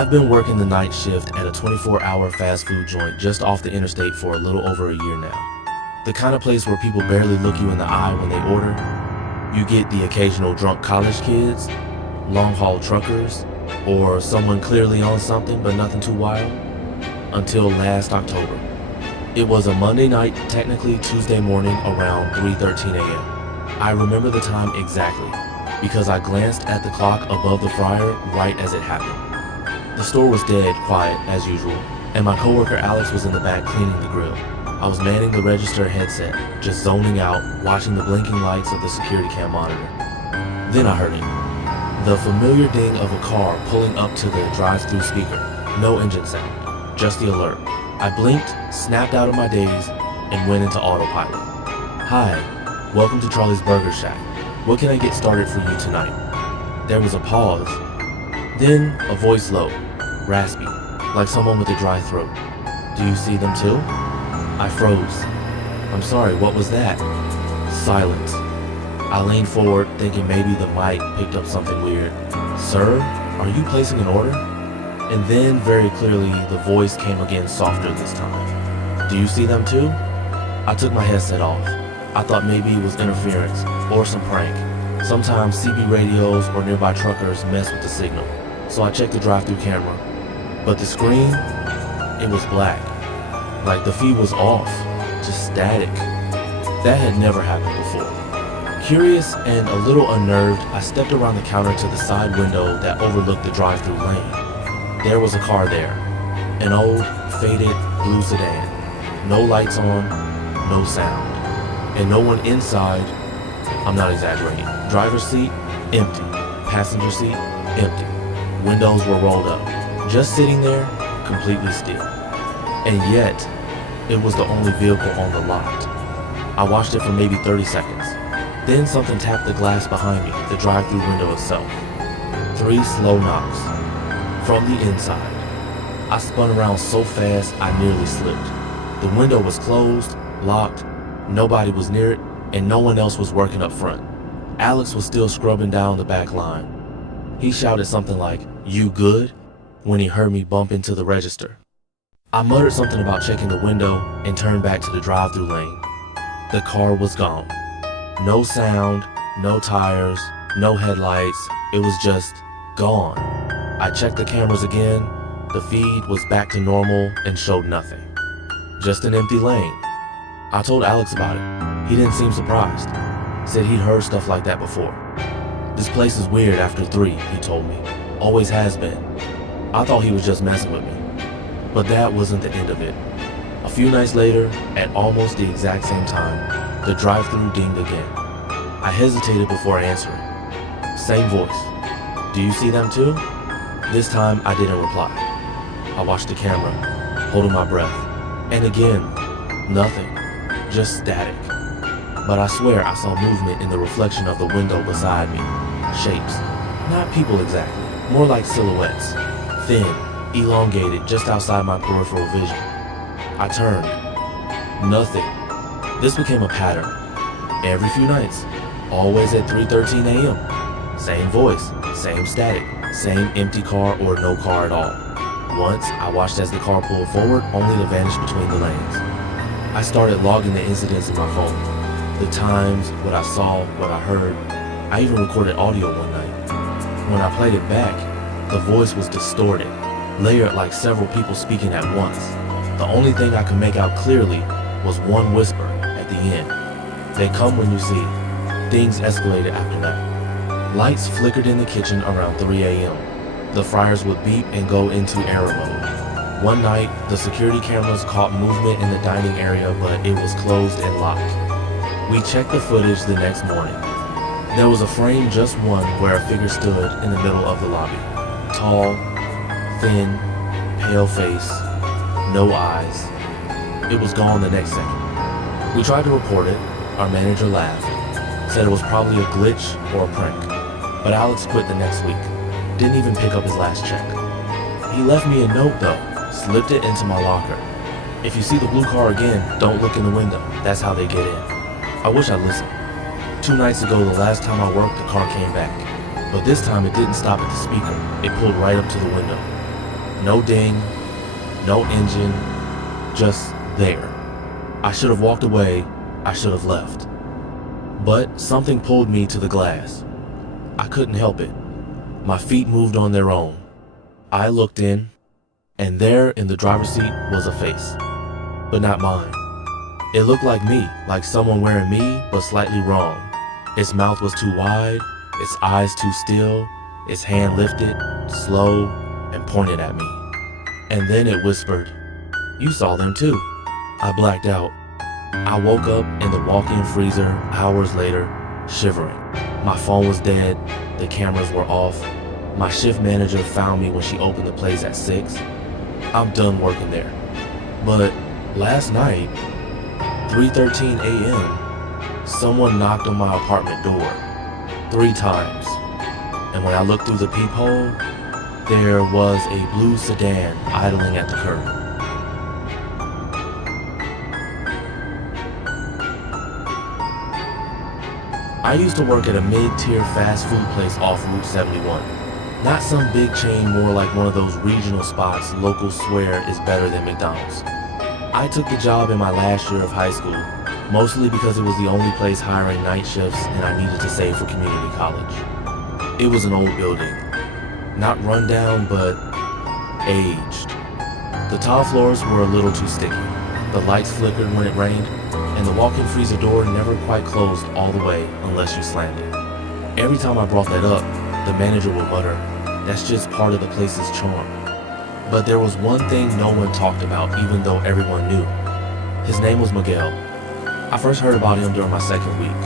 I've been working the night shift at a 24-hour fast food joint just off the interstate for a little over a year now. The kind of place where people barely look you in the eye when they order. You get the occasional drunk college kids, long-haul truckers, or someone clearly on something but nothing too wild. Until last October. It was a Monday night, technically Tuesday morning around 3:13 a.m. I remember the time exactly because I glanced at the clock above the fryer right as it happened. The store was dead quiet as usual, and my coworker Alex was in the back cleaning the grill. I was manning the register headset, just zoning out, watching the blinking lights of the security cam monitor. Then I heard it. The familiar ding of a car pulling up to the drive-thru speaker. No engine sound, just the alert. I blinked, snapped out of my daze, and went into autopilot. Hi, welcome to Charlie's Burger Shack. What can I get started for you tonight? There was a pause. Then a voice low, raspy, like someone with a dry throat. Do you see them too? I froze. I'm sorry, what was that? Silence. I leaned forward, thinking maybe the mic picked up something weird. Sir, are you placing an order? And then, very clearly, the voice came again softer this time. Do you see them too? I took my headset off. I thought maybe it was interference, or some prank. Sometimes CB radios or nearby truckers mess with the signal. So I checked the drive-thru camera. But the screen, it was black. Like the feed was off, just static. That had never happened before. Curious and a little unnerved, I stepped around the counter to the side window that overlooked the drive-thru lane. There was a car there. An old, faded blue sedan. No lights on, no sound. And no one inside. I'm not exaggerating. Driver's seat, empty. Passenger seat, empty. Windows were rolled up. Just sitting there, completely still. And yet, it was the only vehicle on the lot. I watched it for maybe 30 seconds. Then something tapped the glass behind me, the drive-thru window itself. 3 slow knocks. From the inside. I spun around so fast I nearly slipped. The window was closed, locked, nobody was near it, and no one else was working up front. Alex was still scrubbing down the back line. He shouted something like, "You good?" when he heard me bump into the register. I muttered something about checking the window and turned back to the drive-thru lane. The car was gone. No sound, no tires, no headlights. It was just gone. I checked the cameras again. The feed was back to normal and showed nothing. Just an empty lane. I told Alex about it. He didn't seem surprised. Said he'd heard stuff like that before. This place is weird after 3, he told me. Always has been. I thought he was just messing with me. But that wasn't the end of it. A few nights later, at almost the exact same time, the drive-thru dinged again. I hesitated before answering. Same voice. Do you see them too? This time, I didn't reply. I watched the camera, holding my breath. And again, nothing. Just static. But I swear I saw movement in the reflection of the window beside me. Shapes. Not people exactly. More like silhouettes. Thin, elongated just outside my peripheral vision. I turned. Nothing. This became a pattern. Every few nights. Always at 3:13 a.m. Same voice, same static, same empty car or no car at all. Once, I watched as the car pulled forward only to vanish between the lanes. I started logging the incidents in my phone. The times, what I saw, what I heard. I even recorded audio one night. When I played it back, the voice was distorted, layered like several people speaking at once. The only thing I could make out clearly was one whisper at the end. They come when you see it. Things escalated after that. Lights flickered in the kitchen around 3 a.m. The fryers would beep and go into error mode. One night, the security cameras caught movement in the dining area, but it was closed and locked. We checked the footage the next morning. There was a frame, just one, where a figure stood in the middle of the lobby. Tall, thin, pale face, no eyes. It was gone the next second. We tried to report it. Our manager laughed, said it was probably a glitch or a prank. But Alex quit the next week. Didn't even pick up his last check. He left me a note though, slipped it into my locker. If you see the blue car again, don't look in the window. That's how they get in. I wish I'd listened. 2 nights ago, the last time I worked, the car came back. But this time it didn't stop at the speaker. It pulled right up to the window. No ding, no engine, just there. I should have walked away, I should have left. But something pulled me to the glass. I couldn't help it. My feet moved on their own. I looked in, and there in the driver's seat was a face, but not mine. It looked like me, like someone wearing me, but slightly wrong. Its mouth was too wide, its eyes too still, its hand lifted, slow, and pointed at me. And then it whispered, "You saw them too." I blacked out. I woke up in the walk-in freezer hours later, shivering. My phone was dead, the cameras were off. My shift manager found me when she opened the place at 6. I'm done working there. But last night, 3:13 a.m., someone knocked on my apartment door 3 times. And when I looked through the peephole, there was a blue sedan idling at the curb. I used to work at a mid-tier fast food place off Route 71. Not some big chain, more like one of those regional spots locals swear is better than McDonald's. I took the job in my last year of high school, mostly because it was the only place hiring night shifts and I needed to save for community college. It was an old building. Not run down, but aged. The tile floors were a little too sticky. The lights flickered when it rained, and the walk-in freezer door never quite closed all the way unless you slammed it. Every time I brought that up, the manager would mutter, "That's just part of the place's charm." But there was one thing no one talked about, even though everyone knew. His name was Miguel. I first heard about him during my second week.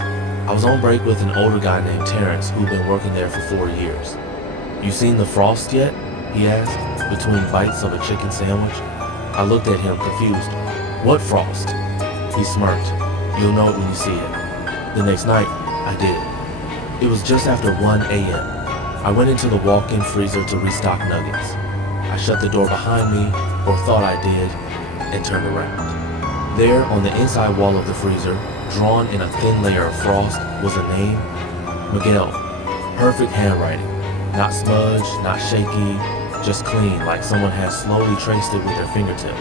I was on break with an older guy named Terrence who'd been working there for 4 years. "You seen the frost yet?" he asked, between bites of a chicken sandwich. I looked at him confused. "What frost?" He smirked. "You'll know it when you see it." The next night, I did. It was just after 1 a.m. I went into the walk-in freezer to restock nuggets. I shut the door behind me, or thought I did, and turned around. There, on the inside wall of the freezer, drawn in a thin layer of frost, was a name, Miguel. Perfect handwriting. Not smudged, not shaky, just clean, like someone had slowly traced it with their fingertip.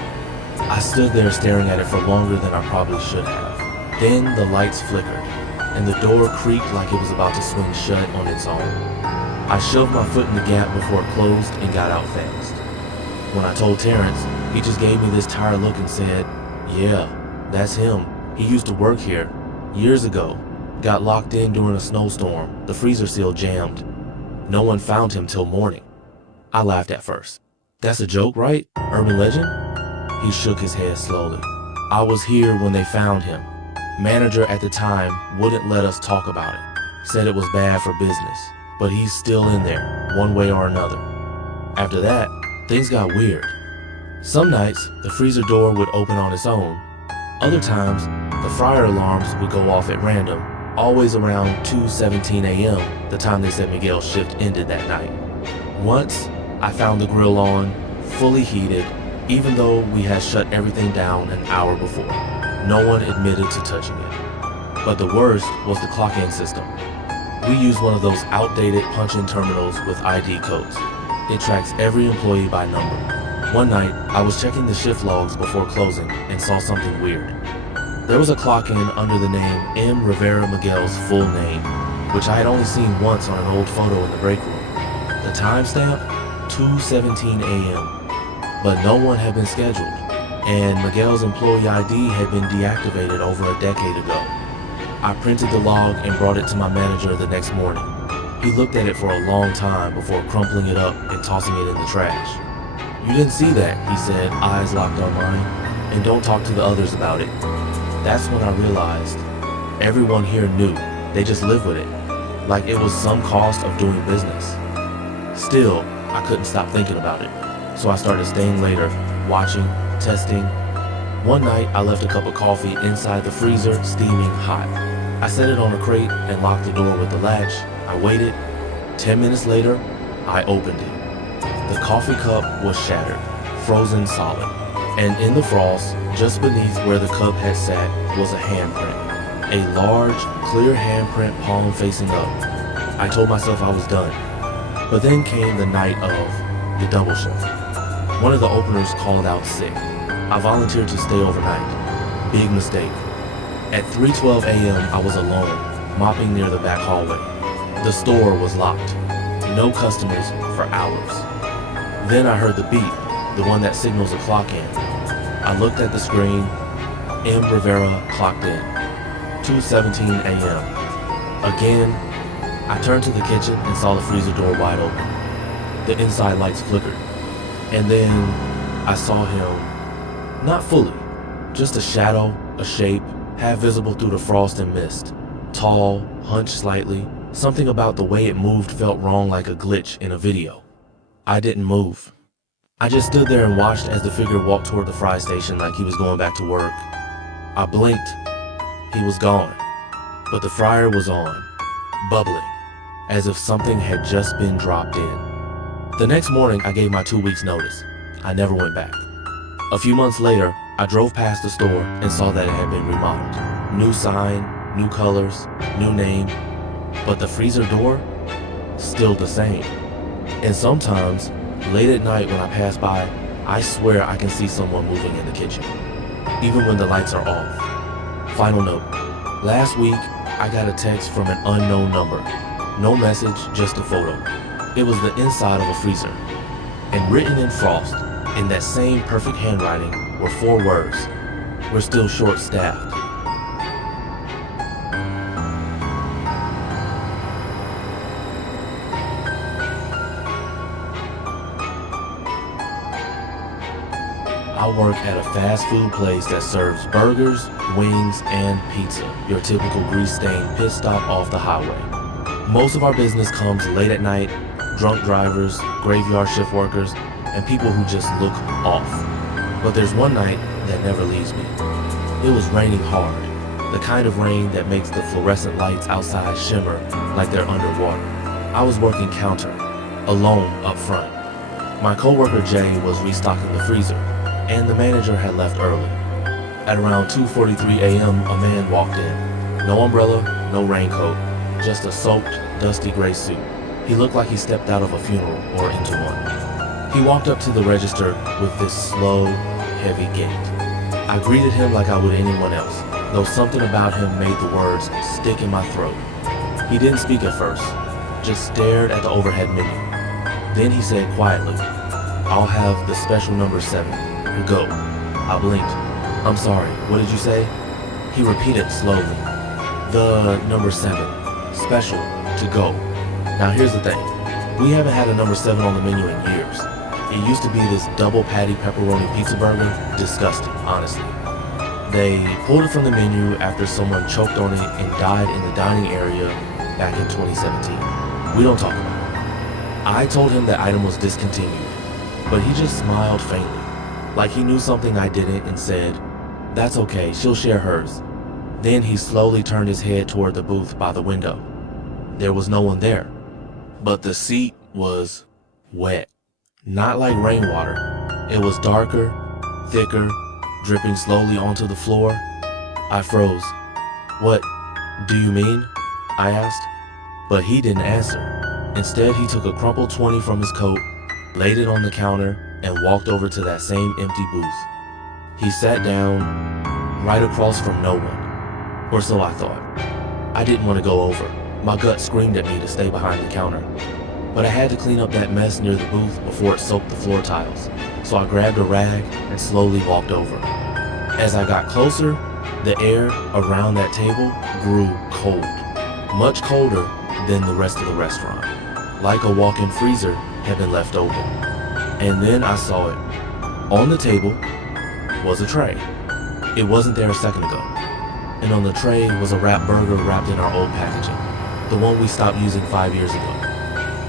I stood there staring at it for longer than I probably should have. Then the lights flickered, and the door creaked like it was about to swing shut on its own. I shoved my foot in the gap before it closed and got out fast. When I told Terrence, he just gave me this tired look and said, "Yeah, that's him. He used to work here. Years ago. Got locked in during a snowstorm. The freezer seal jammed. No one found him till morning." I laughed at first. "That's a joke, right? Urban legend?" He shook his head slowly. "I was here when they found him. Manager at the time wouldn't let us talk about it. Said it was bad for business. But he's still in there, one way or another." After that, things got weird. Some nights, the freezer door would open on its own. Other times, the fryer alarms would go off at random, always around 2:17 a.m., the time they said Miguel's shift ended that night. Once, I found the grill on, fully heated, even though we had shut everything down an hour before. No one admitted to touching it. But the worst was the clock-in system. We use one of those outdated punch-in terminals with ID codes. It tracks every employee by number. One night, I was checking the shift logs before closing and saw something weird. There was a clock-in under the name M. Rivera Miguel's full name, which I had only seen once on an old photo in the break room. The timestamp, 2:17 a.m. But no one had been scheduled, and Miguel's employee ID had been deactivated over a decade ago. I printed the log and brought it to my manager the next morning. He looked at it for a long time before crumpling it up and tossing it in the trash. "You didn't see that," he said, eyes locked on mine, "and don't talk to the others about it." That's when I realized everyone here knew. They just lived with it, like it was some cost of doing business. Still, I couldn't stop thinking about it, so I started staying later, watching, testing. One night, I left a cup of coffee inside the freezer, steaming hot. I set it on a crate and locked the door with the latch. I waited. 10 minutes later, I opened it. The coffee cup was shattered, frozen solid. And in the frost, just beneath where the cup had sat, was a handprint. A large, clear handprint, palm facing up. I told myself I was done. But then came the night of the double shift. One of the openers called out sick. I volunteered to stay overnight. Big mistake. At 3:12 a.m., I was alone, mopping near the back hallway. The store was locked. No customers for hours. Then I heard the beep, the one that signals a clock in. I looked at the screen. M. Rivera clocked in. 2:17 a.m. Again, I turned to the kitchen and saw the freezer door wide open. The inside lights flickered. And then I saw him, not fully, just a shadow, a shape, half visible through the frost and mist. Tall, hunched slightly. Something about the way it moved felt wrong, like a glitch in a video. I didn't move. I just stood there and watched as the figure walked toward the fry station like he was going back to work. I blinked. He was gone. But the fryer was on, bubbling, as if something had just been dropped in. The next morning, I gave my 2 weeks notice. I never went back. A few months later, I drove past the store and saw that it had been remodeled. New sign, new colors, new name, but the freezer door, still the same. And sometimes, late at night when I pass by, I swear I can see someone moving in the kitchen, even when the lights are off. Final note. Last week, I got a text from an unknown number. No message, just a photo. It was the inside of a freezer. And written in frost, in that same perfect handwriting, were 4 words. We're still short-staffed. I work at a fast food place that serves burgers, wings, and pizza, your typical grease-stained pit stop off the highway. Most of our business comes late at night, drunk drivers, graveyard shift workers, and people who just look off. But there's one night that never leaves me. It was raining hard, the kind of rain that makes the fluorescent lights outside shimmer like they're underwater. I was working counter, alone up front. My coworker Jay was restocking the freezer, and the manager had left early. At around 2:43 a.m., a man walked in. No umbrella, no raincoat, just a soaked, dusty gray suit. He looked like he stepped out of a funeral or into one. He walked up to the register with this slow, heavy gait. I greeted him like I would anyone else, though something about him made the words stick in my throat. He didn't speak at first, just stared at the overhead menu. Then he said quietly, "I'll have the special number 7. Go." I blinked. "I'm sorry, what did you say?" He repeated slowly. "The number 7. Special. To go." Now here's the thing. We haven't had a number 7 on the menu in years. It used to be this double patty pepperoni pizza burger. Disgusting, honestly. They pulled it from the menu after someone choked on it and died in the dining area back in 2017. We don't talk about it. I told him the item was discontinued, but he just smiled faintly, like he knew something I didn't, and said, "That's okay, she'll share hers." Then he slowly turned his head toward the booth by the window. There was no one there, but the seat was wet. Not like rainwater. It was darker, thicker, dripping slowly onto the floor. I froze. "What do you mean?" I asked. But he didn't answer. Instead, he took a crumpled 20 from his coat, laid it on the counter, and walked over to that same empty booth. He sat down right across from no one, or so I thought. I didn't want to go over. My gut screamed at me to stay behind the counter. But I had to clean up that mess near the booth before it soaked the floor tiles, so I grabbed a rag and slowly walked over. As I got closer, the air around that table grew cold, much colder than the rest of the restaurant, like a walk-in freezer had been left open. And then I saw it. On the table was a tray. It wasn't there a second ago. And on the tray was a wrapped burger wrapped in our old packaging, the one we stopped using 5 years ago.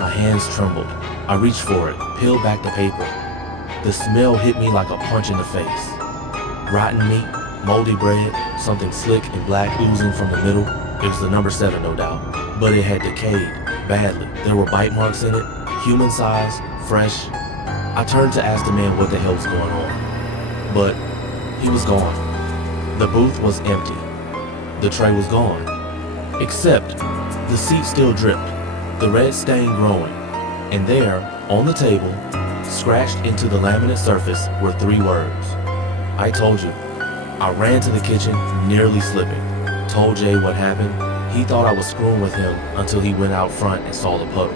My hands trembled. I reached for it, peeled back the paper. The smell hit me like a punch in the face. Rotten meat, moldy bread, something slick and black oozing from the middle. It was the number 7, no doubt. But it had decayed badly. There were bite marks in it, human-sized, fresh. I turned to ask the man what the hell was going on. But he was gone. The booth was empty. The tray was gone. Except the seat still dripped, the red stain growing. And there, on the table, Scratched into the laminate surface were 3 words. I told you. I ran to the kitchen, nearly slipping. Told Jay what happened. He thought I was screwing with him until he went out front and saw the puddle.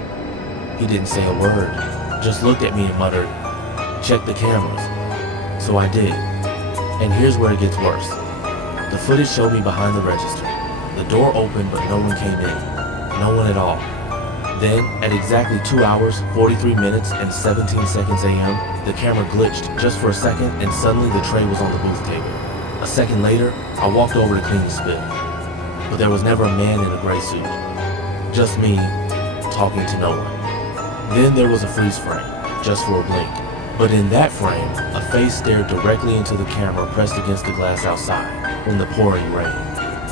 He didn't say a word, just looked at me and muttered, "Check the cameras." So I did. And here's where it gets worse. The footage showed me behind the register. The door opened, but no one came in. No one at all. Then, at exactly 2 hours, 43 minutes, and 17 seconds a.m., the camera glitched just for a second, and suddenly the tray was on the booth table. A second later, I walked over to clean the spill. But there was never a man in a gray suit. Just me, talking to no one. Then there was a freeze frame, just for a blink. But in that frame, a face stared directly into the camera pressed against the glass outside, in the pouring rain.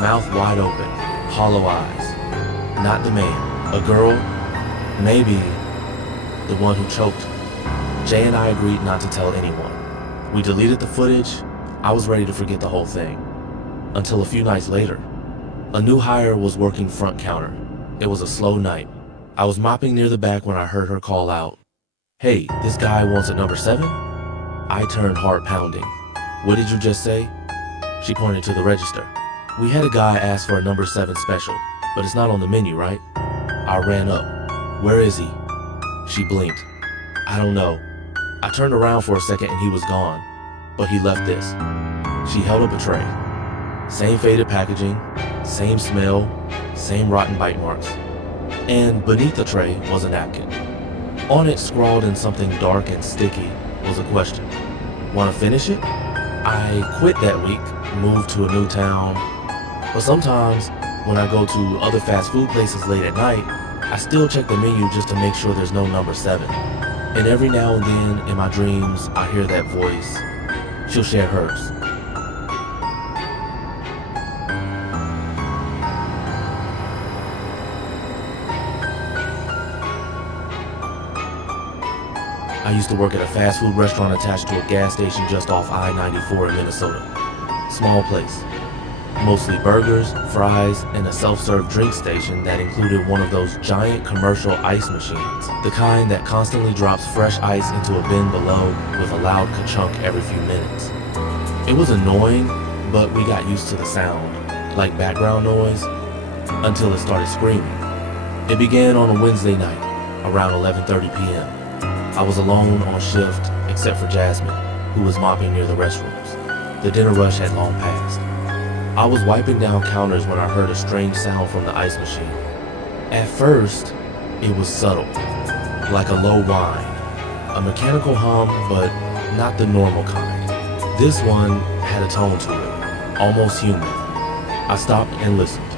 Mouth wide open, hollow eyes. Not the man. A girl, maybe the one who choked. Jay and I agreed not to tell anyone. We deleted the footage. I was ready to forget the whole thing. Until a few nights later. A new hire was working front counter. It was a slow night. I was mopping near the back when I heard her call out, "Hey, this guy wants a number 7? I turned heart pounding. "What did you just say?" She pointed to the register. "We had a guy ask for a number 7 special, but it's not on the menu, right?" I ran up. "Where is he?" She blinked. "I don't know." I turned around for a second and he was gone, but he left this. She held up a tray. Same faded packaging, same smell, same rotten bite marks. And beneath the tray was a napkin. On it, scrawled in something dark and sticky, was a question. "Wanna finish it?" I quit that week, moved to a new town. But sometimes, when I go to other fast food places late at night, I still check the menu just to make sure there's no number 7. And every now and then, in my dreams, I hear that voice. She'll share hers. I used to work at a fast food restaurant attached to a gas station just off I-94 in Minnesota. Small place. Mostly burgers, fries, and a self-serve drink station that included one of those giant commercial ice machines. The kind that constantly drops fresh ice into a bin below with a loud ka-chunk every few minutes. It was annoying, but we got used to the sound, like background noise, until it started screaming. It began on a Wednesday night, around 11:30 p.m. I was alone on shift, except for Jasmine, who was mopping near the restrooms. The dinner rush had long passed. I was wiping down counters when I heard a strange sound from the ice machine. At first, it was subtle, like a low whine, a mechanical hum, but not the normal kind. This one had a tone to it, almost human. I stopped and listened.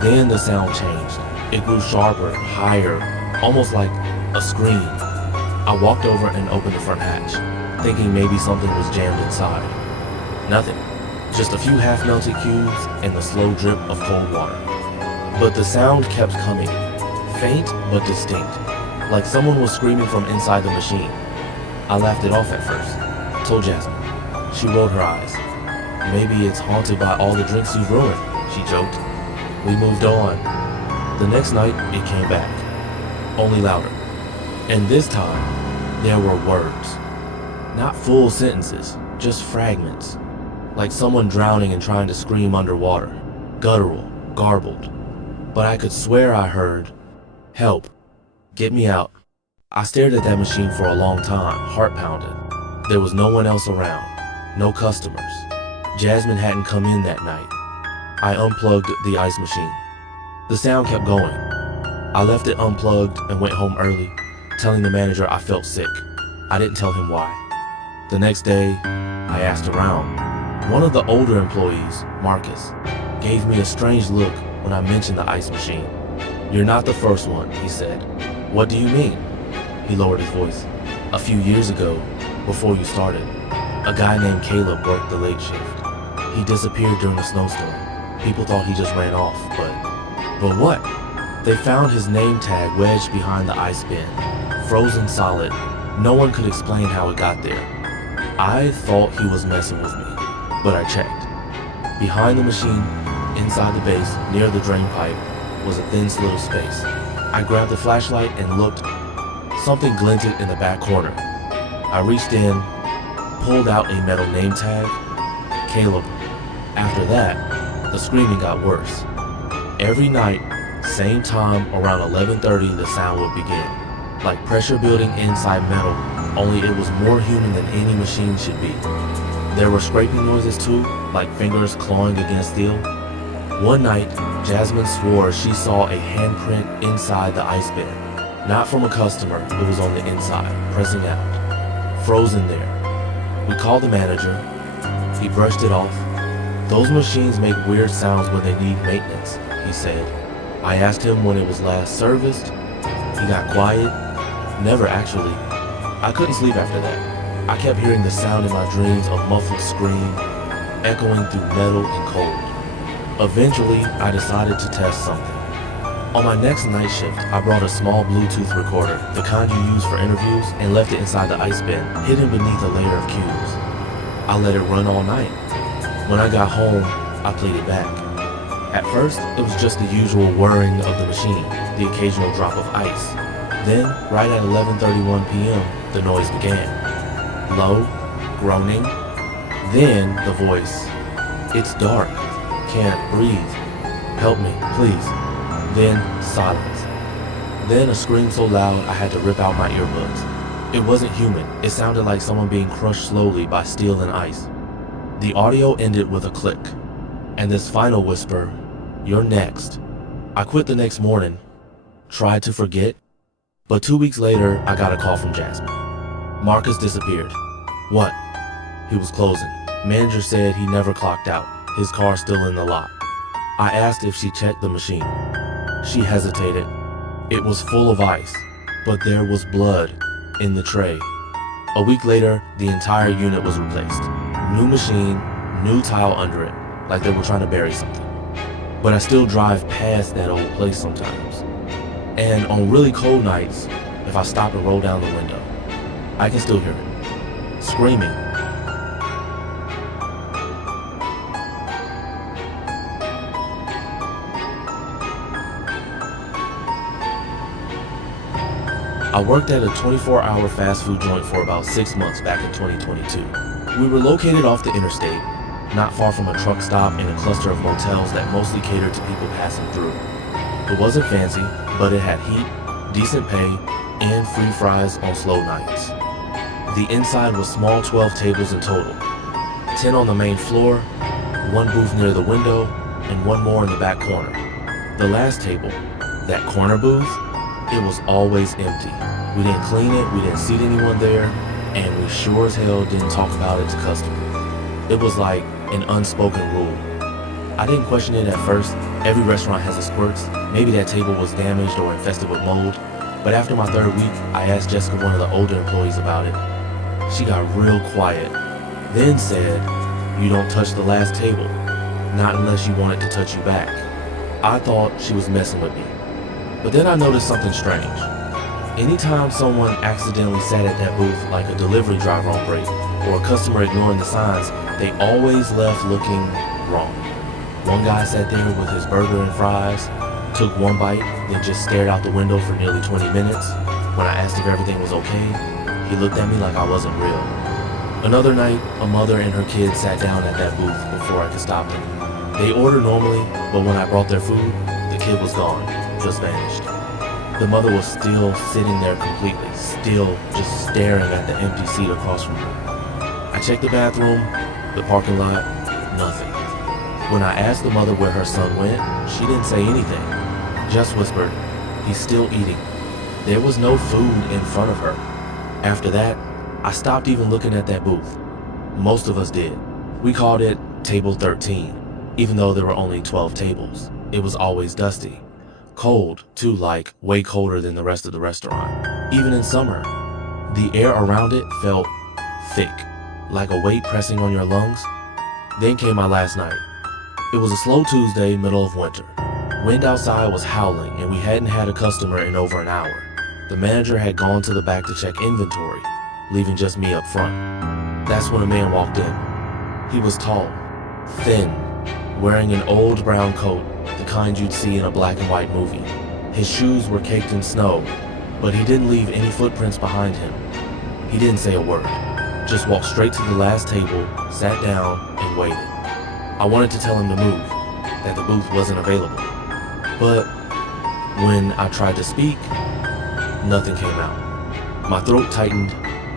Then the sound changed. It grew sharper, higher, almost like a scream. I walked over and opened the front hatch, thinking maybe something was jammed inside. Nothing. Just a few half-melted cubes and the slow drip of cold water. But the sound kept coming, faint but distinct, like someone was screaming from inside the machine. I laughed it off at first, told Jasmine. She rolled her eyes. "Maybe it's haunted by all the drinks you've ruined," she joked. We moved on. The next night, it came back, only louder. And this time, there were words. Not full sentences, just fragments. Like someone drowning and trying to scream underwater. Guttural, garbled. But I could swear I heard, "Help. Get me out." I stared at that machine for a long time, heart pounding. There was no one else around. No customers. Jasmine hadn't come in that night. I unplugged the ice machine. The sound kept going. I left it unplugged and went home early, telling the manager I felt sick. I didn't tell him why. The next day, I asked around. One of the older employees, Marcus, gave me a strange look when I mentioned the ice machine. "You're not the first one," he said. "What do you mean?" He lowered his voice. "A few years ago, before you started, a guy named Caleb worked the late shift. He disappeared during a snowstorm. People thought he just ran off, but what? They found his name tag wedged behind the ice bin, frozen solid. No one could explain how it got there. I thought he was messing with me, but I checked. Behind the machine, inside the base, near the drain pipe, was a thin slit space. I grabbed the flashlight and looked. Something glinted in the back corner. I reached in, pulled out a metal name tag, Caleb. After that, the screaming got worse. Every night, same time, around 11:30, the sound would begin. Like pressure building inside metal, only it was more human than any machine should be. There were scraping noises too, like fingers clawing against steel. One night, Jasmine swore she saw a handprint inside the ice bin. Not from a customer, it was on the inside, pressing out. Frozen there. We called the manager. He brushed it off. Those machines make weird sounds when they need maintenance, he said. I asked him when it was last serviced. He got quiet. Never actually. I couldn't sleep after that. I kept hearing the sound in my dreams, a muffled scream, echoing through metal and cold. Eventually, I decided to test something. On my next night shift, I brought a small Bluetooth recorder, the kind you use for interviews, and left it inside the ice bin, hidden beneath a layer of cubes. I let it run all night. When I got home, I played it back. At first, it was just the usual whirring of the machine, the occasional drop of ice. Then, right at 11:31 p.m., the noise began. Low, groaning. Then, the voice. It's dark. Can't breathe. Help me, please. Then, silence. Then a scream so loud I had to rip out my earbuds. It wasn't human. It sounded like someone being crushed slowly by steel and ice. The audio ended with a click, and this final whisper, "You're next." I quit the next morning, tried to forget, but 2 weeks later, I got a call from Jasmine. Marcus disappeared. What? He was closing. Manager said he never clocked out, his car still in the lot. I asked if she checked the machine. She hesitated. It was full of ice, but there was blood in the tray. A week later, the entire unit was replaced. New machine, new tile under it, like they were trying to bury something. But I still drive past that old place sometimes. And on really cold nights, if I stop and roll down the window, I can still hear it. Screaming. I worked at a 24-hour fast food joint for about 6 months back in 2022. We were located off the interstate, not far from a truck stop and a cluster of motels that mostly catered to people passing through. It wasn't fancy, but it had heat, decent pay, and free fries on slow nights. The inside was small 12 tables in total, 10 on the main floor, one booth near the window, and one more in the back corner. The last table, that corner booth, it was always empty. We didn't clean it, we didn't seat anyone there, and we sure as hell didn't talk about it to customers. It was like an unspoken rule. I didn't question it at first. Every restaurant has its quirks. Maybe that table was damaged or infested with mold. But after my 3rd week, I asked Jessica, one of the older employees, about it. She got real quiet, then said, "You don't touch the last table, not unless you want it to touch you back." I thought she was messing with me. But then I noticed something strange. Anytime someone accidentally sat at that booth, like a delivery driver on break, or a customer ignoring the signs, they always left looking wrong. One guy sat there with his burger and fries, took one bite, then just stared out the window for nearly 20 minutes. When I asked if everything was okay, he looked at me like I wasn't real. Another night, a mother and her kid sat down at that booth before I could stop them. They ordered normally, but when I brought their food, the kid was gone, just vanished. The mother was still sitting there completely, still just staring at the empty seat across from her. I checked the bathroom, the parking lot, nothing. When I asked the mother where her son went, she didn't say anything, just whispered, "He's still eating." There was no food in front of her. After that, I stopped even looking at that booth. Most of us did. We called it Table 13, even though there were only 12 tables. It was always dusty. Cold, too, like way colder than the rest of the restaurant. Even in summer, the air around it felt thick, like a weight pressing on your lungs. Then came my last night. It was a slow Tuesday, middle of winter. Wind outside was howling and we hadn't had a customer in over an hour. The manager had gone to the back to check inventory, leaving just me up front. That's when a man walked in. He was tall, thin, wearing an old brown coat, the kind you'd see in a black and white movie. His shoes were caked in snow, but he didn't leave any footprints behind him. He didn't say a word, just walked straight to the last table, sat down, and waited. I wanted to tell him to move, that the booth wasn't available. But when I tried to speak, nothing came out. My throat tightened,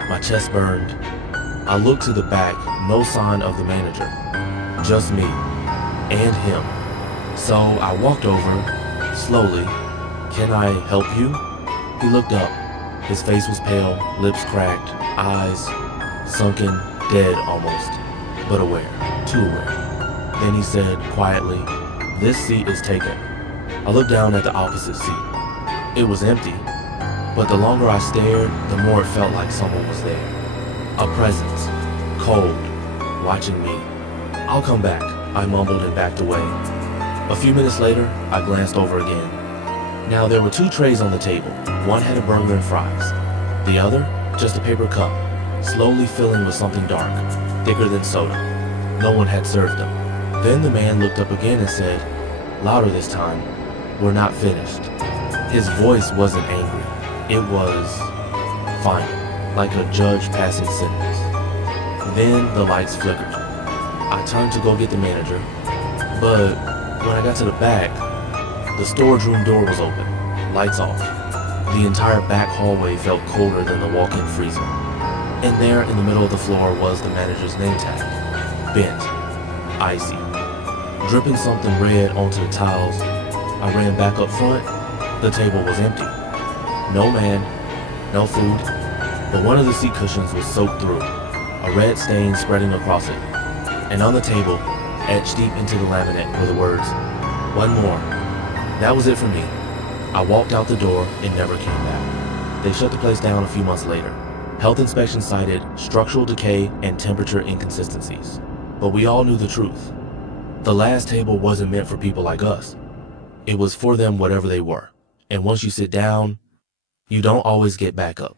my chest burned. I looked to the back, no sign of the manager, just me and him. So I walked over, slowly. "Can I help you?" He looked up. His face was pale, lips cracked, eyes sunken, dead almost, but aware, too aware. Then he said quietly, "This seat is taken." I looked down at the opposite seat. It was empty, but the longer I stared, the more it felt like someone was there. A presence, cold, watching me. "I'll come back," I mumbled and backed away. A few minutes later, I glanced over again. Now there were 2 trays on the table. One had a burger and fries. The other, just a paper cup, slowly filling with something dark, thicker than soda. No one had served them. Then the man looked up again and said, louder this time, "We're not finished." His voice wasn't angry. It was final, like a judge passing sentence. Then the lights flickered. I turned to go get the manager, but when I got to the back, the storage room door was open, lights off. The entire back hallway felt colder than the walk-in freezer. And there in the middle of the floor was the manager's name tag, bent, icy, dripping something red onto the tiles. I ran back up front. The table was empty. No man, no food, but one of the seat cushions was soaked through, a red stain spreading across it. And on the table, etched deep into the laminate, were the words, "One more." That was it for me. I walked out the door and never came back. They shut the place down a few months later. Health inspection cited structural decay and temperature inconsistencies. But we all knew the truth. The last table wasn't meant for people like us. It was for them whatever they were. And once you sit down, you don't always get back up.